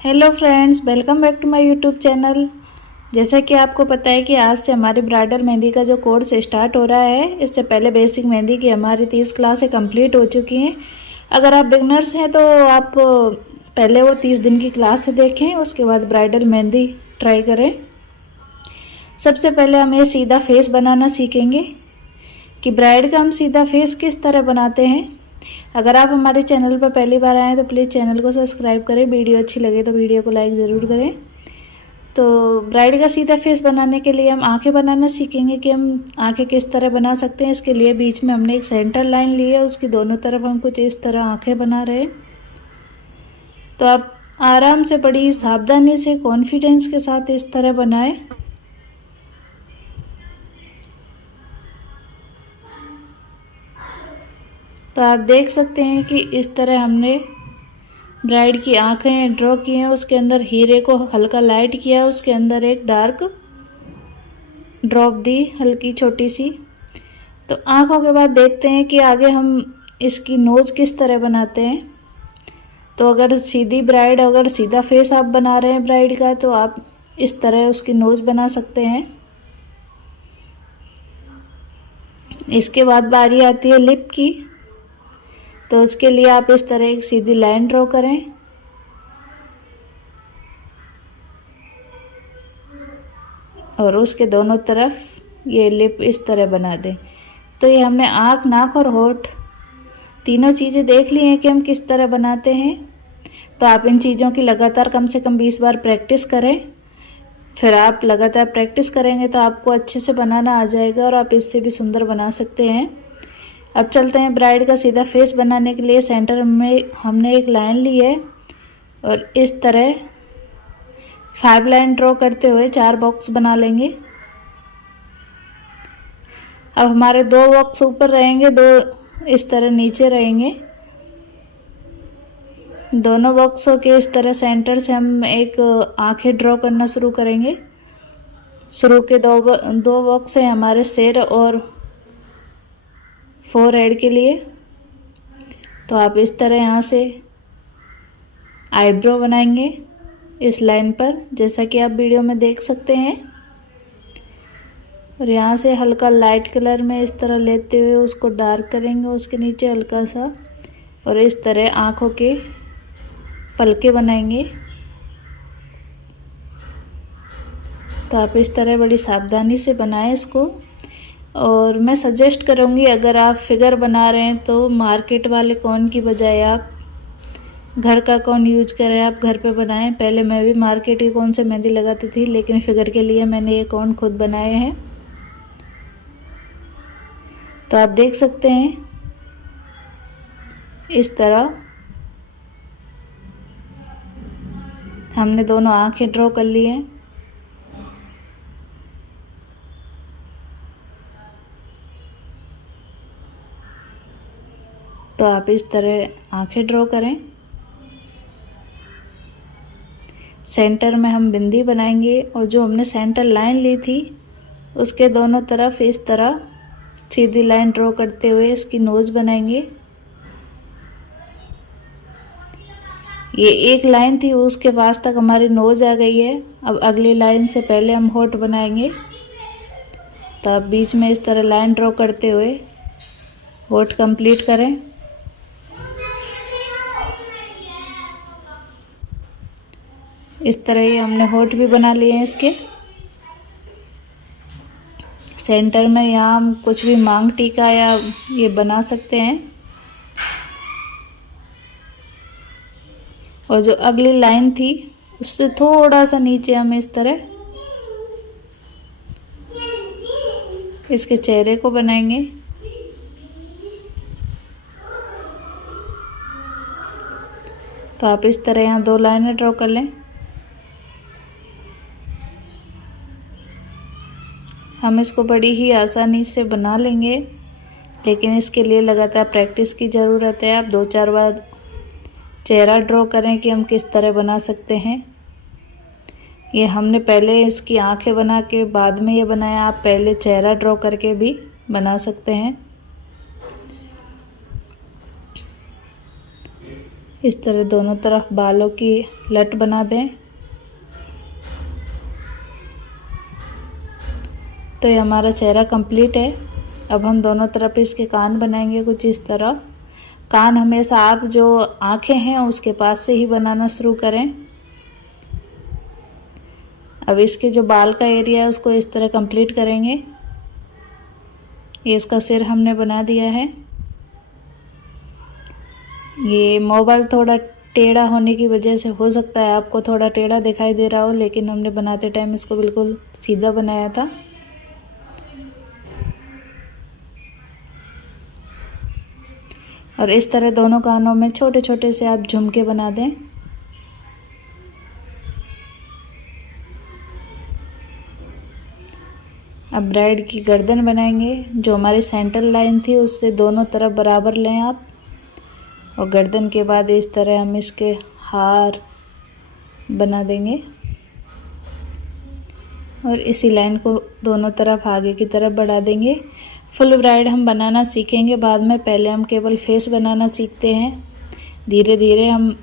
Hello friends, welcome back to my YouTube channel. जैसा कि आपको पता है कि आज से हमारी ब्राइडल मेहंदी का जो कोर्स स्टार्ट हो रहा है। इससे पहले बेसिक मेहंदी की हमारी 30 क्लासें कंप्लीट हो चुकी हैं। अगर आप बिगनर्स हैं तो आप पहले वो 30 दिन की क्लास देखें, उसके बाद ब्राइडल मेहंदी ट्राई करें। सबसे पहले हम ये सीधा फेस बनाना सीखेंगे कि ब्राइड का हम सीधा फेस किस तरह बनाते हैं। अगर आप हमारे चैनल पर पहली बार आए हैं तो प्लीज़ चैनल को सब्सक्राइब करें। वीडियो अच्छी लगे तो वीडियो को लाइक ज़रूर करें। तो ब्राइड का सीधा फेस बनाने के लिए हम आंखें बनाना सीखेंगे कि हम आंखें किस तरह बना सकते हैं। इसके लिए बीच में हमने एक सेंटर लाइन ली है, उसकी दोनों तरफ हम कुछ इस तरह आंखें बना रहे हैं। तो आप आराम से, बड़ी सावधानी से, कॉन्फिडेंस के साथ इस तरह बनाएं। तो आप देख सकते हैं कि इस तरह हमने ब्राइड की आंखें ड्रॉ की हैं। उसके अंदर हीरे को हल्का लाइट किया, उसके अंदर एक डार्क ड्रॉप दी, हल्की छोटी सी। तो आंखों के बाद देखते हैं कि आगे हम इसकी नोज़ किस तरह बनाते हैं। तो अगर सीधा फेस आप बना रहे हैं ब्राइड का, तो आप इस तरह उसकी नोज़ बना सकते हैं। इसके बाद बारी आती है लिप की। तो उसके लिए आप इस तरह एक सीधी लाइन ड्रॉ करें और उसके दोनों तरफ ये लिप इस तरह बना दें। तो ये हमने आँख, नाक और होठ तीनों चीज़ें देख ली हैं कि हम किस तरह बनाते हैं। तो आप इन चीज़ों की लगातार कम से कम 20 बार प्रैक्टिस करें। फिर आप लगातार प्रैक्टिस करेंगे तो आपको अच्छे से बनाना आ जाएगा और आप इससे भी सुंदर बना सकते हैं। अब चलते हैं ब्राइड का सीधा फेस बनाने के लिए। सेंटर में हमने एक लाइन ली है और इस तरह 5 लाइन ड्रॉ करते हुए 4 बॉक्स बना लेंगे। अब हमारे 2 बॉक्स ऊपर रहेंगे, 2 इस तरह नीचे रहेंगे। दोनों बॉक्सों के इस तरह सेंटर से हम एक आंखें ड्रॉ करना शुरू करेंगे। शुरू के दो बॉक्स हैं हमारे सिर और फोरहेड के लिए। तो आप इस तरह यहाँ से आईब्रो बनाएंगे इस लाइन पर, जैसा कि आप वीडियो में देख सकते हैं। और यहाँ से हल्का लाइट कलर में इस तरह लेते हुए उसको डार्क करेंगे, उसके नीचे हल्का सा, और इस तरह आँखों के पलके बनाएंगे। तो आप इस तरह बड़ी सावधानी से बनाएं इसको। और मैं सजेस्ट करूँगी, अगर आप फिगर बना रहे हैं तो मार्केट वाले कोन की बजाय आप घर का कोन यूज करें। आप घर पे बनाएं। पहले मैं भी मार्केट के कोन से मेहंदी लगाती थी, लेकिन फिगर के लिए मैंने ये कोन खुद बनाए हैं। तो आप देख सकते हैं इस तरह हमने दोनों आंखें ड्रॉ कर ली हैं। तो आप इस तरह आंखें ड्रॉ करें। सेंटर में हम बिंदी बनाएंगे और जो हमने सेंटर लाइन ली थी उसके दोनों तरफ इस तरह सीधी लाइन ड्रॉ करते हुए इसकी नोज़ बनाएंगे। ये एक लाइन थी, उसके पास तक हमारी नोज़ आ गई है। अब अगली लाइन से पहले हम होठ बनाएंगे। तो आप बीच में इस तरह लाइन ड्रॉ करते हुए होठ कंप्लीट करें। इस तरह ही हमने होठ भी बना लिए हैं इसके। सेंटर में यहाँ हम कुछ भी मांग टीका या ये बना सकते हैं। और जो अगली लाइन थी उससे थोड़ा सा नीचे हम इस तरह इसके चेहरे को बनाएंगे। तो आप इस तरह यहाँ 2 लाइनें ड्रॉ कर लें। हम इसको बड़ी ही आसानी से बना लेंगे, लेकिन इसके लिए लगातार प्रैक्टिस की ज़रूरत है। आप 2-4 बार चेहरा ड्रॉ करें कि हम किस तरह बना सकते हैं। ये हमने पहले इसकी आंखें बना के बाद में ये बनाया। आप पहले चेहरा ड्रॉ करके भी बना सकते हैं। इस तरह दोनों तरफ बालों की लट बना दें। तो ये हमारा चेहरा कंप्लीट है। अब हम दोनों तरफ इसके कान बनाएंगे कुछ इस तरह। कान हमेशा आप जो आँखें हैं उसके पास से ही बनाना शुरू करें। अब इसके जो बाल का एरिया है उसको इस तरह कंप्लीट करेंगे। ये इसका सिर हमने बना दिया है। ये मोबाइल थोड़ा टेढ़ा होने की वजह से हो सकता है आपको थोड़ा टेढ़ा दिखाई दे रहा हो, लेकिन हमने बनाते टाइम इसको बिल्कुल सीधा बनाया था। और इस तरह दोनों कानों में छोटे छोटे से आप झुमके बना दें। अब ब्राइड की गर्दन बनाएंगे। जो हमारी सेंटर लाइन थी उससे दोनों तरफ बराबर लें आप, और गर्दन के बाद इस तरह हम इसके हार बना देंगे और इसी लाइन को दोनों तरफ आगे की तरफ बढ़ा देंगे। फुल ब्राइड हम बनाना सीखेंगे बाद में, पहले हम केवल फेस बनाना सीखते हैं। धीरे धीरे हम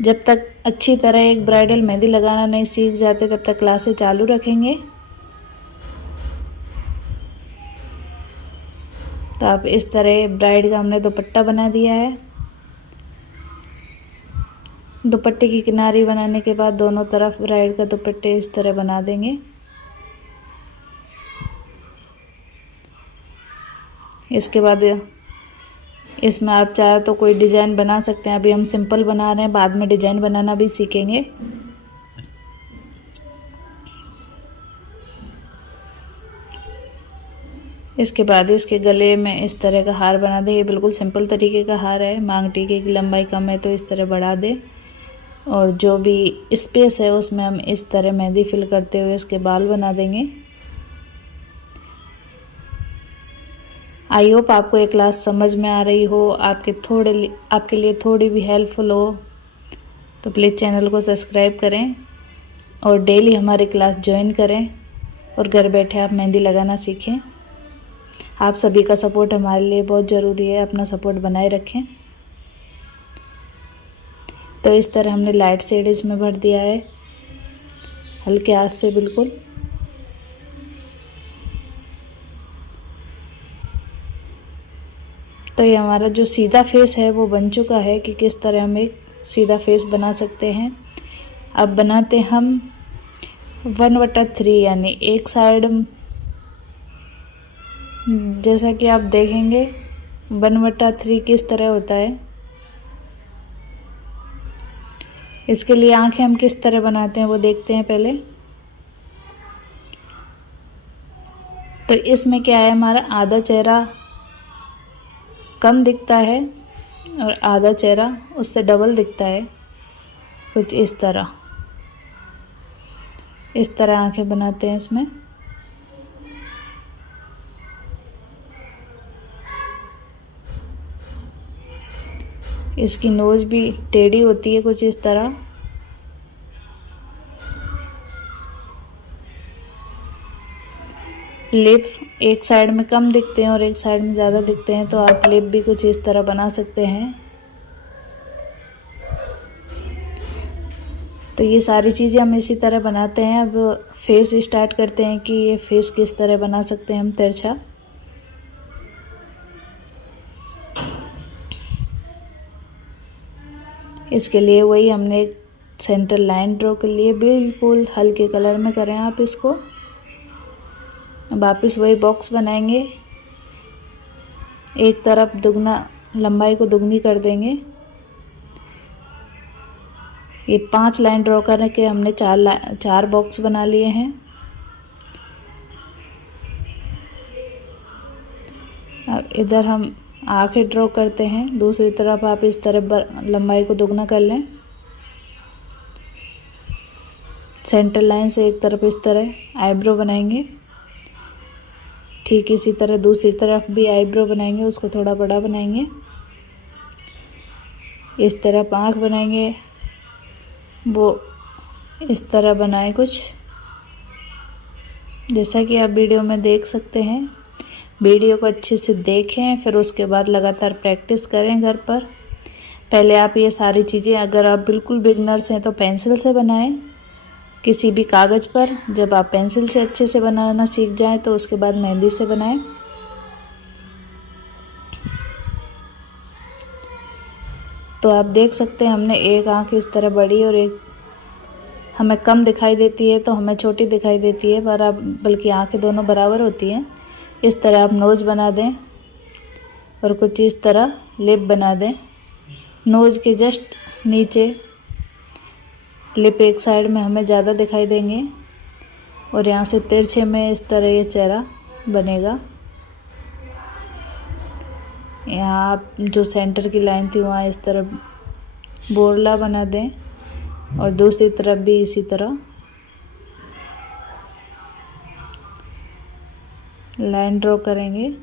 जब तक अच्छी तरह एक ब्राइडल मेहंदी लगाना नहीं सीख जाते तब तक क्लासेस चालू रखेंगे। तो अब इस तरह ब्राइड का हमने दुपट्टा बना दिया है। दुपट्टे की किनारी बनाने के बाद दोनों तरफ ब्राइड का दुपट्टे इस तरह बना देंगे। इसके बाद इसमें आप चाहे तो कोई डिज़ाइन बना सकते हैं। अभी हम सिंपल बना रहे हैं, बाद में डिज़ाइन बनाना भी सीखेंगे। इसके बाद इसके गले में इस तरह का हार बना दें। ये बिल्कुल सिंपल तरीके का हार है। मांग टीके की लंबाई कम है तो इस तरह बढ़ा दें, और जो भी स्पेस है उसमें हम इस तरह मेहंदी फिल करते हुए इसके बाल बना देंगे। आई होप आपको ये क्लास समझ में आ रही हो, आपके लिए थोड़ी भी हेल्पफुल हो। तो प्लीज़ चैनल को सब्सक्राइब करें और डेली हमारी क्लास ज्वाइन करें और घर बैठे आप मेहंदी लगाना सीखें। आप सभी का सपोर्ट हमारे लिए बहुत ज़रूरी है, अपना सपोर्ट बनाए रखें। तो इस तरह हमने लाइट शेड इसमें भर दिया है, हल्के हाथ से बिल्कुल। तो ये हमारा जो सीधा फेस है वो बन चुका है कि किस तरह हम एक सीधा फेस बना सकते हैं। अब बनाते हम 1/3, यानी एक साइड, जैसा कि आप देखेंगे 1/3 किस तरह होता है। इसके लिए आंखें हम किस तरह बनाते हैं वो देखते हैं पहले। तो इसमें क्या है, हमारा आधा चेहरा कम दिखता है और आधा चेहरा उससे डबल दिखता है, कुछ इस तरह। इस तरह आंखें बनाते हैं इसमें। इसकी नोज भी टेढ़ी होती है कुछ इस तरह। लिप एक साइड में कम दिखते हैं और एक साइड में ज़्यादा दिखते हैं, तो आप लिप भी कुछ इस तरह बना सकते हैं। तो ये सारी चीज़ें हम इसी तरह बनाते हैं। अब फेस स्टार्ट करते हैं कि ये फेस किस तरह बना सकते हैं हम तिरछा। इसके लिए वही हमने एक सेंटर लाइन ड्रॉ कर लिए, बिल्कुल हल्के कलर में करें आप इसको। वापस वही बॉक्स बनाएंगे, एक तरफ दुगना लंबाई को दुगनी कर देंगे। ये 5 लाइन ड्रॉ करके हमने 4 बॉक्स बना लिए हैं। अब इधर हम आंखें ड्रॉ करते हैं, दूसरी तरफ आप इस तरफ लंबाई को दुगना कर लें। सेंटर लाइन से एक तरफ इस तरह आईब्रो बनाएंगे, ठीक इसी तरह दूसरी तरफ भी आईब्रो बनाएंगे, उसको थोड़ा बड़ा बनाएंगे। इस तरफ आँख बनाएंगे, वो इस तरह बनाए कुछ, जैसा कि आप वीडियो में देख सकते हैं। वीडियो को अच्छे से देखें, फिर उसके बाद लगातार प्रैक्टिस करें घर पर। पहले आप ये सारी चीज़ें, अगर आप बिल्कुल बिगनर्स हैं तो पेंसिल से बनाएं किसी भी कागज़ पर। जब आप पेंसिल से अच्छे से बनाना सीख जाएं तो उसके बाद मेहंदी से बनाएं। तो आप देख सकते हैं हमने एक आँख इस तरह बड़ी और एक हमें कम दिखाई देती है तो हमें छोटी दिखाई देती है, पर आप बल्कि आँखें दोनों बराबर होती हैं। इस तरह आप नोज़ बना दें और कुछ इस तरह लिप बना दें। नोज़ के जस्ट नीचे लिप एक साइड में हमें ज़्यादा दिखाई देंगे और यहाँ से तिरछे में इस तरह ये चेहरा बनेगा। यहाँ आप जो सेंटर की लाइन थी वहाँ इस तरह बोरला बना दें और दूसरी तरफ भी इसी तरह लाइन ड्रॉ करेंगे।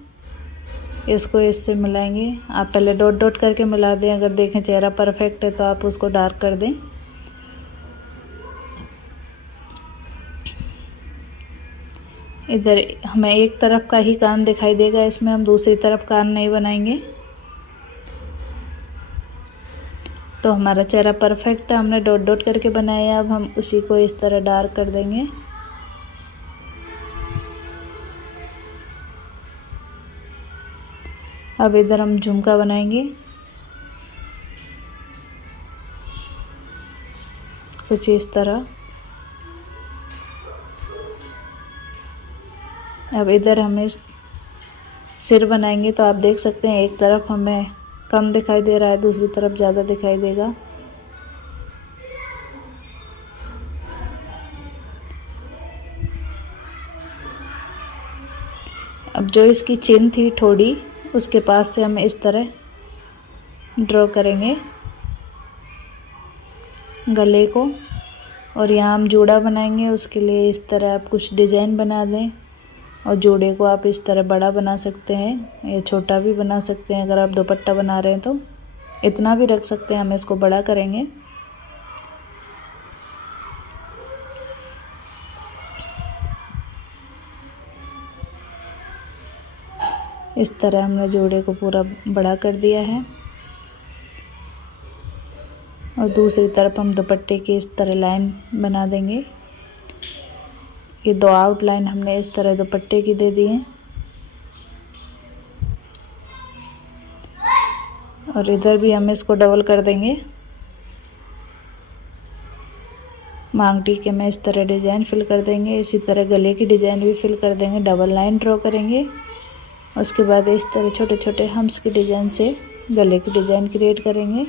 इसको इससे मिलाएंगे। आप पहले डॉट डॉट करके मिला दें। अगर देखें चेहरा परफेक्ट है तो आप उसको डार्क कर दें। इधर हमें एक तरफ का ही कान दिखाई देगा, इसमें हम दूसरी तरफ कान नहीं बनाएंगे। तो हमारा चेहरा परफेक्ट था, हमने डॉट डॉट करके बनाया। अब हम उसी को इस तरह डार्क कर देंगे। अब इधर हम झुमका बनाएंगे कुछ इस तरह। अब इधर हमें सिर बनाएंगे तो आप देख सकते हैं एक तरफ हमें कम दिखाई दे रहा है, दूसरी तरफ ज़्यादा दिखाई देगा। अब जो इसकी चिन थी ठोड़ी, उसके पास से हम इस तरह ड्रॉ करेंगे गले को और यहाँ हम जूड़ा बनाएंगे। उसके लिए इस तरह आप कुछ डिज़ाइन बना दें और जोड़े को आप इस तरह बड़ा बना सकते हैं या छोटा भी बना सकते हैं। अगर आप दुपट्टा बना रहे हैं तो इतना भी रख सकते हैं। हम इसको बड़ा करेंगे। इस तरह हमने जोड़े को पूरा बड़ा कर दिया है और दूसरी तरफ हम दुपट्टे की इस तरह लाइन बना देंगे। ये दो आउटलाइन हमने इस तरह दुपट्टे की दे दी हैं और इधर भी हम इसको डबल कर देंगे। मांग टीके में इस तरह डिज़ाइन फिल कर देंगे। इसी तरह गले की डिज़ाइन भी फिल कर देंगे। डबल लाइन ड्रॉ करेंगे। उसके बाद इस तरह छोटे छोटे हम्स की डिज़ाइन से गले की डिज़ाइन क्रिएट करेंगे।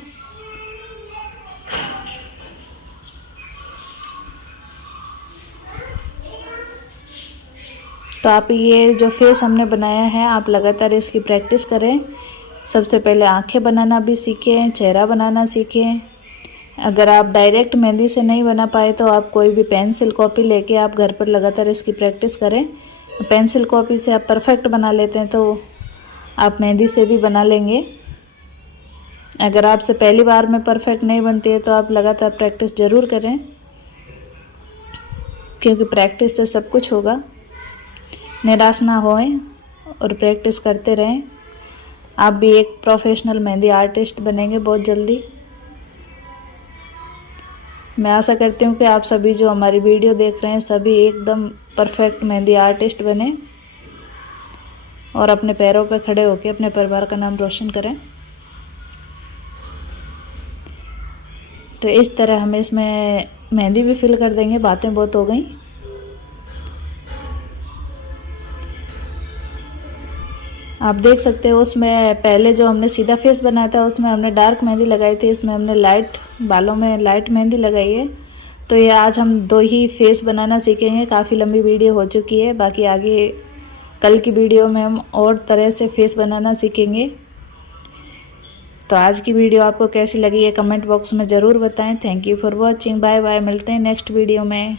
तो आप ये जो फेस हमने बनाया है आप लगातार इसकी प्रैक्टिस करें। सबसे पहले आंखें बनाना भी सीखें, चेहरा बनाना सीखें। अगर आप डायरेक्ट मेहंदी से नहीं बना पाए तो आप कोई भी पेंसिल कॉपी लेके आप घर पर लगातार इसकी प्रैक्टिस करें। पेंसिल कॉपी से आप परफेक्ट बना लेते हैं तो आप मेहंदी से भी बना लेंगे। अगर आपसे पहली बार में परफेक्ट नहीं बनती है तो आप लगातार प्रैक्टिस ज़रूर करें, क्योंकि प्रैक्टिस से सब कुछ होगा। निराश ना होएं और प्रैक्टिस करते रहें। आप भी एक प्रोफेशनल मेहंदी आर्टिस्ट बनेंगे बहुत जल्दी। मैं आशा करती हूँ कि आप सभी जो हमारी वीडियो देख रहे हैं सभी एकदम परफेक्ट मेहंदी आर्टिस्ट बने और अपने पैरों पर खड़े होकर अपने परिवार का नाम रोशन करें। तो इस तरह हम इसमें मेहंदी भी फिल कर देंगे। बातें बहुत हो गई। आप देख सकते हो उसमें पहले जो हमने सीधा फेस बनाया था उसमें हमने डार्क मेहंदी लगाई थी, इसमें हमने लाइट बालों में लाइट मेहंदी लगाई है। तो ये आज हम दो ही फेस बनाना सीखेंगे। काफ़ी लंबी वीडियो हो चुकी है, बाकी आगे कल की वीडियो में हम और तरह से फेस बनाना सीखेंगे। तो आज की वीडियो आपको कैसी लगी है कमेंट बॉक्स में ज़रूर बताएं। Thank you for watching. Bye bye. मिलते हैं नेक्स्ट वीडियो में।